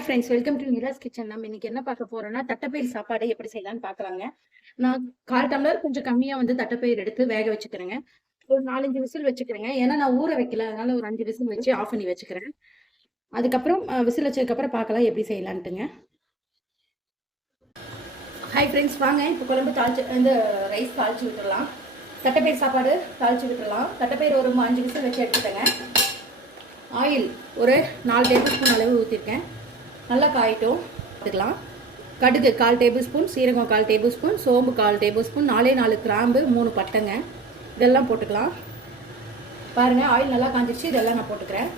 Hi friends, welcome to Nira's kitchen. நம்ம இன்னைக்கு என்ன பார்க்க போறோம்னா தட்டைப்பயிர் சாப்பாடு எப்படி செய்யலாம்னு பார்க்கலாங்க. நான் 1/4 டம்ளர் கொஞ்சம் கம்மியா தட்டைப்பயிர் எடுத்து வேக வச்சுக்கிறேங்க. ஒரு 4-5 விசில் வச்சுக்கிறேங்க. ஏன்னா நான் ஊற வைக்கல, அதனால ஒரு 5 விசில் வச்சு ஆஃப் பண்ணி வச்சுக்கிறேன். அதுக்கப்புறம் விசில் வச்சதுக்கப்புறம் பார்க்கலாம் எப்படி செய்யலான்ட்டுங்க. ஹாய் ஃப்ரெண்ட்ஸ், வாங்க இப்போ குழம்பு தாளிச்சு ரைஸ் தாளிச்சு விட்டுடலாம். தட்டைப்பயிர் சாப்பாடு தாளிச்சு விட்டுடலாம். தட்டைப்பயிர் ஒரு 5 விசில் வச்சு எடுத்துட்டேங்க. ஆயில் ஒரு 4 டேபிள் ஸ்பூன் அளவு ஊற்றிருக்கேன். நல்லா காயிட்டும் எடுத்துக்கலாம். கடுகு 1/4 டேபிள் ஸ்பூன், சீரகம் 1/4 டேபிள் ஸ்பூன், சோம்பு 1/4 டேபிள் ஸ்பூன், 4 கிராம்பு, 3 பட்டைங்க, இதெல்லாம் போட்டுக்கலாம். பாருங்கள், ஆயில் நல்லா காஞ்சிச்சு. இதெல்லாம் நான் போட்டுக்கிறேன்.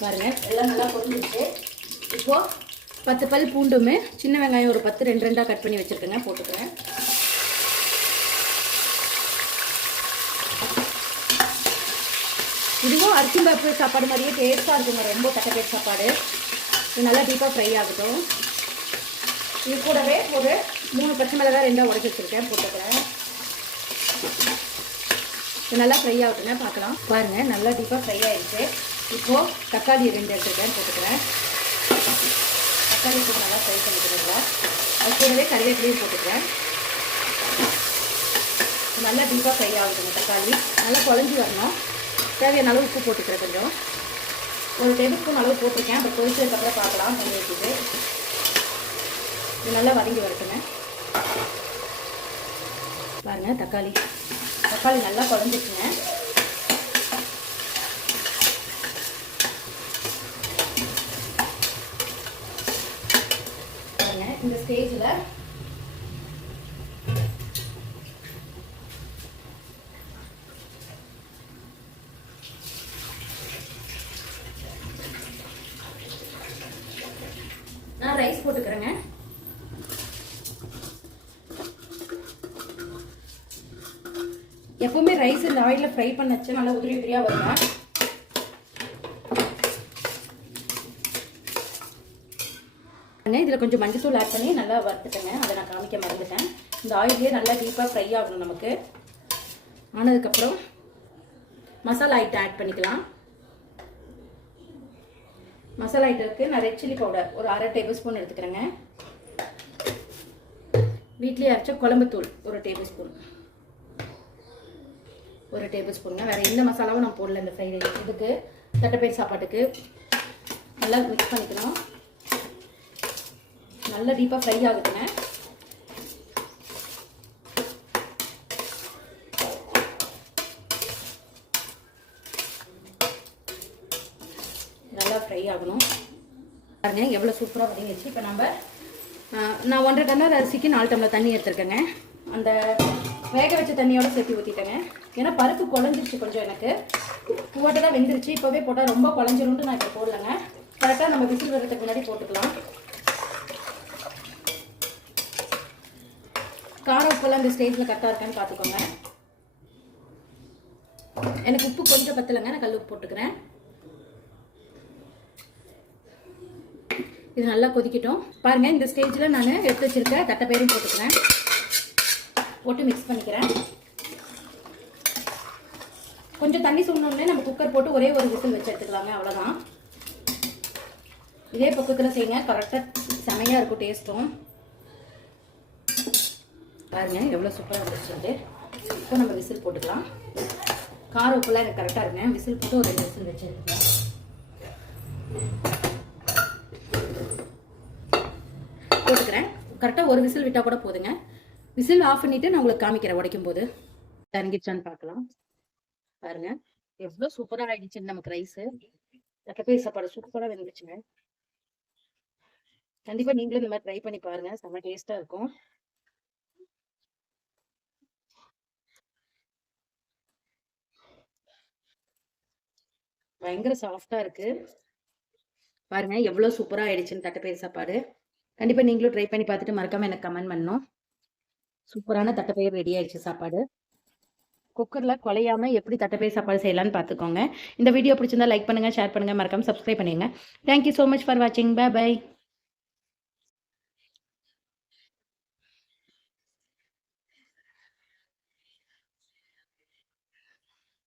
பாருங்கள், எல்லாம் நல்லா பொரிஞ்சிடுச்சு. இப்போது 10 பல் பூண்டுமே, சின்ன வெங்காயம் ஒரு 10 2 கட் பண்ணி வச்சுருக்கேங்க, போட்டுக்கிறேன். இதுவும் அரிசி பருப்பு சாப்பாடு மாதிரியே டேஸ்ட்டாக இருக்குங்க. ரொம்ப தட்டைப்பயிர் சாப்பாடு. இது நல்லா டீப்பாக ஃப்ரை ஆகட்டும். இது கூடவே ஒரு 3 பச்சை மிளகாய் 2 உடச்சி வச்சுருக்கேன், போட்டுக்கிறேன். இது நல்லா ஃப்ரை ஆகட்டுங்க, பார்க்கலாம். பாருங்கள், நல்லா டீப்பாக ஃப்ரை ஆகிடுச்சு. இப்போது தக்காளி 2 எடுத்துருக்கேன், போட்டுக்கிறேன். தக்காளி போட்டு நல்லா ஃப்ரை பண்ணிக்கிறீங்களா. அது கூடவே கறிவேப்பிலையும் போட்டுக்கிறேன். நல்லா டீப்பாக ஃப்ரை ஆகுதுங்க. தக்காளி நல்லா குழஞ்சி வரணும். தேவையான அளவு உப்பு போட்டுக்கிறேன். கொஞ்சம் ஒரு டேபிள் ஸ்பூன் அளவு போட்டிருக்கேன். அப்புறம் கொதிச்சதுக்கப்புறம் பார்க்கலாம். பண்ணி வச்சுட்டு இது நல்லா வதங்கி வரட்டுங்க. பாருங்கள், தக்காளி நல்லா குழஞ்சிச்சுங்க. இந்த ஸ்டேஜில் நான் ரைஸ் போட்டுக்கிறேங்க. எப்பவுமே ரைஸ் இந்த ஆயிலில் ஃப்ரை பண்ண வச்சு நல்லா உதிரி உதிரியாக வருங்க. இதில் கொஞ்சம் மஞ்சத்தூள் ஆட் பண்ணி நல்லா வறுத்துட்டேங்க. அதை நான் காமிக்க மறந்துட்டேன். இந்த ஆயிலே நல்லா டீப்பாக ஃப்ரை ஆகணும். நமக்கு ஆனதுக்கப்புறம் மசாலா ஐட்டம் ஆட் பண்ணிக்கலாம். மசாலா ஐட்டத்துக்கு நான் ரெட் சில்லி பவுடர் ஒரு 1/2 டேபிள் ஸ்பூன் எடுத்துக்கிறேங்க. வீட்லேயே அரைச்ச குழம்புத்தூள் ஒரு டேபிள் ஸ்பூனுங்க. வேறு எந்த மசாலாவும் நான் போடல. இந்த ஃப்ரைட் ரைஸ் இதுக்கு தட்டைப்பயிர் சாப்பாட்டுக்கு நல்லா மிக்ஸ் பண்ணிக்கணும். நல்லா டீப்பாக ஃப்ரை ஆகுதுங்க. நல்லா ஃப்ரை ஆகணும். பாருங்க, எவ்வளோ சூப்பராக வதங்கிடுச்சு. இப்போ நான் 1.5 டம்ளர் அரிசிக்கு 4 டம்ளர் தண்ணி எடுத்துருக்கேங்க. அந்த வேக வச்ச தண்ணியோட சேர்த்து ஊற்றிட்டேங்க. ஏன்னா பருப்பு குழஞ்சிருச்சு கொஞ்சம். எனக்கு பூவாட்டை தான் வெந்துருச்சு. இப்போவே போட்டால் ரொம்ப குழஞ்சிரும்னு நான் இப்போ போடலைங்க. கரெக்டாக நம்ம விசில் வர்றதுக்கு முன்னாடி போட்டுக்கலாம். காரம் உப்பெல்லாம் இந்த ஸ்டேஜில் கரெக்டாக இருக்கான்னு பார்த்துக்கோங்க. எனக்கு உப்பு கொஞ்சம் பத்தலைங்க, நான் கல் உப்பு போட்டுக்கிறேன். இது நல்லா கொதிக்கட்டும். பாருங்கள், இந்த ஸ்டேஜில் நான் எடுத்து வச்சுருக்க தட்டைப்பயிரும் போட்டுக்கிறேன். போட்டு மிக்ஸ் பண்ணிக்கிறேன். கொஞ்சம் தண்ணி சுண்டோடனே நம்ம குக்கர் போட்டு ஒரே ஒரு விசில் வச்சு எடுத்துக்கலாங்க. அவ்வளோதான். இதே பக்கத்தில் செய்யுங்க, கரெக்டாக செமையாக இருக்கும் டேஸ்ட்டும். பாருங்க, எவ்வளோ சூப்பராக வந்துருச்சு. இப்போ நம்ம விசில் போட்டுக்கலாம். காரம் உப்புலாம் எனக்கு கரெக்டாக இருக்குங்க. விசில் போட்டு ஒரு 2 விசில் வச்சு எடுத்துக்கலாம். போட்டுக்கிறேன். கரெக்டாக ஒரு விசில் விட்டால் கூட போதுங்க. விசில் ஆஃப் பண்ணிவிட்டு நான் உங்களுக்கு காமிக்கிறேன் உடைக்கும் போது. தரங்கிச்சான்னு பார்க்கலாம். பாருங்க, எவ்வளோ சூப்பராக ஆகிடுச்சுன்னு நமக்கு ரைஸு. தட்டைப்பயிர் சாப்பாடு சூப்பராக வெந்துச்சுங்க. கண்டிப்பாக நீங்களும் இந்த மாதிரி ட்ரை பண்ணி பாருங்கள். செம்ம டேஸ்ட்டாக இருக்கும். பயங்கர சாஃப்டா இருக்கு. பாருங்க, எவ்வளோ சூப்பராக ஆயிடுச்சுன்னு தட்டைப்பயிர் சாப்பாடு. கண்டிப்பாக நீங்களும் ட்ரை பண்ணி பார்த்துட்டு மறக்காம எனக்கு கமெண்ட் பண்ணணும். சூப்பரான தட்டைப்பயிர் ரெடி ஆயிடுச்சு சாப்பாடு. குக்கரில் குலையாமல் எப்படி தட்டைப்பயிர் சாப்பாடு செய்யலான்னு பார்த்துக்கோங்க. இந்த வீடியோ பிடிச்சிருந்தா லைக் பண்ணுங்கள், ஷேர் பண்ணுங்கள், மறக்காமல் சப்ஸ்கிரைப் பண்ணிடுங்க. தேங்க்யூ ஸோ மச் ஃபார் வாட்சிங். Bye by.